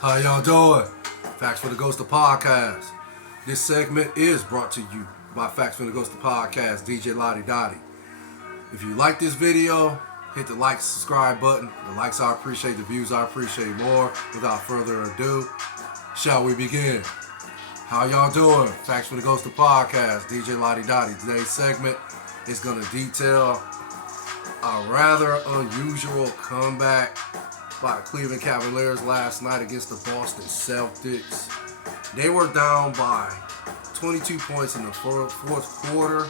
How y'all doing? Facts for the Ghost of Podcast. This segment is brought to you by Facts for the Ghost of Podcast, DJ Lottie Dottie. If you like this video, hit the like, subscribe button. The likes I appreciate, the views I appreciate more. Without further ado, shall we begin? How y'all doing? Facts for the Ghost of Podcast, DJ Lottie Dottie. Today's segment is going to detail a rather unusual comeback by the Cleveland Cavaliers last night against the Boston Celtics. They were down by 22 points in the fourth quarter.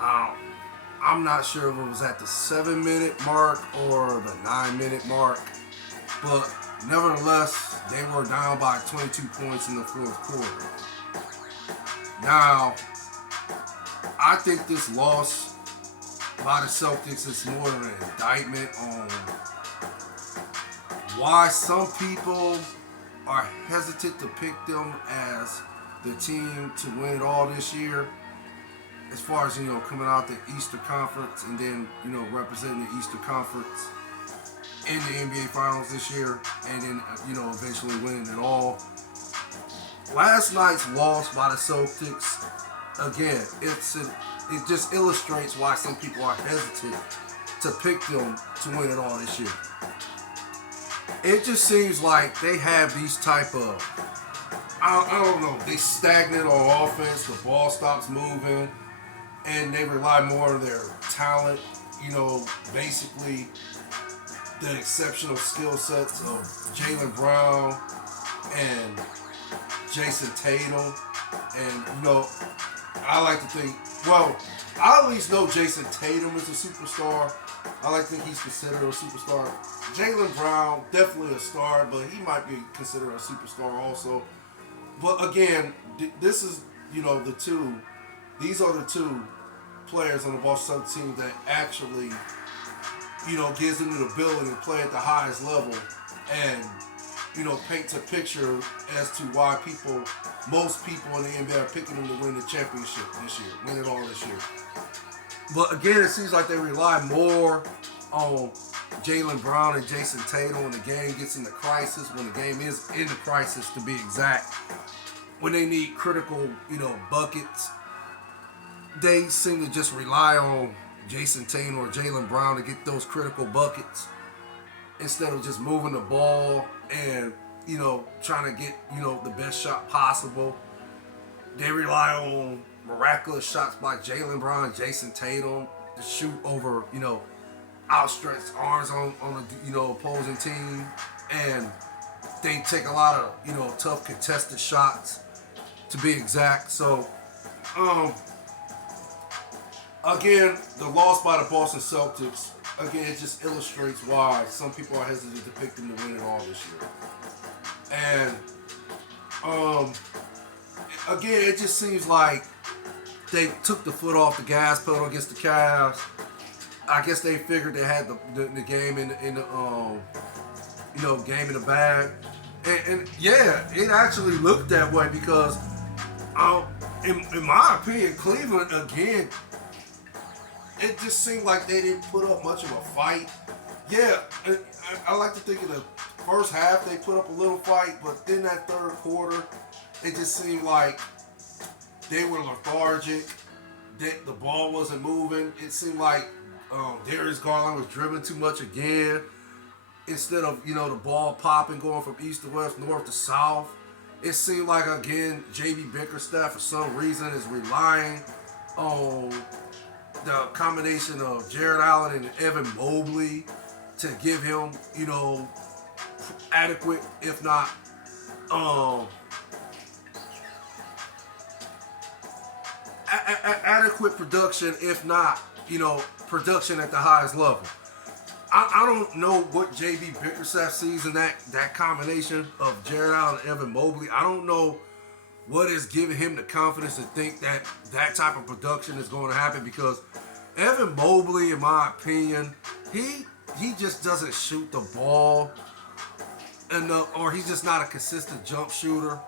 I'm not sure if it was at the 7-minute mark or the 9-minute mark, but nevertheless, they were down by 22 points in the fourth quarter. Now, I think this loss by the Celtics is more than an indictment on why some people are hesitant to pick them as the team to win it all this year, as far as, coming out the Eastern Conference and then, representing the Eastern Conference in the NBA Finals this year, and then, eventually winning it all. Last night's loss by the Celtics, again, it just illustrates why some people are hesitant to pick them to win it all this year. It just seems like they have these type of, I don't know, they stagnant on offense, the ball stops moving, and they rely more on their talent, basically the exceptional skill sets of Jaylen Brown and Jason Tatum. And, I like to think, I at least know Jason Tatum is a superstar. I like to think he's considered a superstar. Jaylen Brown, definitely a star, but he might be considered a superstar also. But again, this is, these are the two players on the Boston Celtics team that actually, gives them the ability to play at the highest level and, paints a picture as to why most people in the NBA are picking them to win the championship this year, win it all this year. But again, it seems like they rely more on Jaylen Brown and Jason Tatum when the game gets into crisis, when the game is in the crisis to be exact, when they need critical, buckets. They seem to just rely on Jason Tatum or Jaylen Brown to get those critical buckets instead of just moving the ball and, trying to get, the best shot possible. They rely on miraculous shots by Jaylen Brown and Jason Tatum to shoot over, outstretched arms on the, opposing team. And they take a lot of, tough contested shots to be exact. So, again, the loss by the Boston Celtics, again, it just illustrates why some people are hesitant to pick them to win it all this year. And, again, it just seems like they took the foot off the gas pedal against the Cavs. I guess they figured they had the game in the game in the bag. And yeah, it actually looked that way because, in my opinion, Cleveland, again, it just seemed like they didn't put up much of a fight. Yeah, I like to think of the first half they put up a little fight, but in that third quarter, it just seemed like they were lethargic. The ball wasn't moving. It seemed like Darius Garland was dribbling too much again. Instead of, the ball popping, going from east to west, north to south. It seemed like, again, J.B. Bickerstaff, for some reason, is relying on the combination of Jared Allen and Evan Mobley to give him, adequate, if not, adequate production, if not, production at the highest level. I don't know what J.B. Bickerstaff sees in that combination of Jared Allen and Evan Mobley. I don't know what is giving him the confidence to think that type of production is going to happen, because Evan Mobley, in my opinion, he just doesn't shoot the ball enough, or he's just not a consistent jump shooter.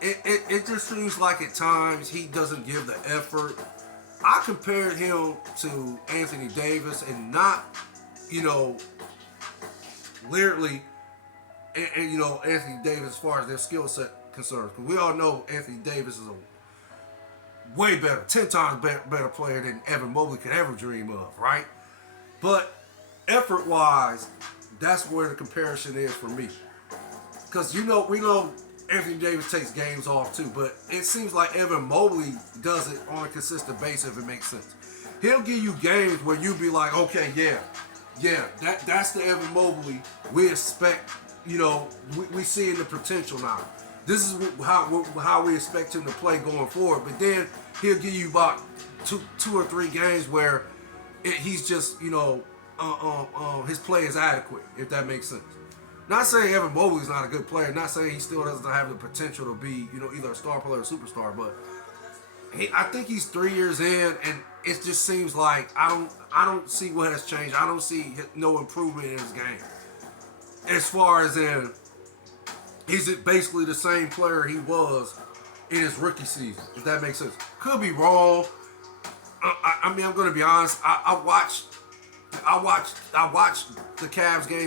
It just seems like at times he doesn't give the effort. I compared him to Anthony Davis, and not, literally and you know Anthony Davis as far as their skill set concerns. Because we all know Anthony Davis is a way better, 10 times better player than Evan Mobley could ever dream of, right? But effort-wise, that's where the comparison is for me. Because we know Anthony Davis takes games off too, but it seems like Evan Mobley does it on a consistent basis, if it makes sense. He'll give you games where you be like, okay, yeah, that's the Evan Mobley we expect. We seeing the potential now. This is how we expect him to play going forward. But then he'll give you about two or three games where he's just his play is adequate, if that makes sense. Not saying Evan Mobley's not a good player. Not saying he still doesn't have the potential to be either a star player or a superstar. But I think he's 3 years in, and it just seems like I don't see what has changed. I don't see no improvement in his game. As far as he's basically the same player he was in his rookie season, if that makes sense. Could be wrong. I mean, I'm going to be honest. I watched the Cavs game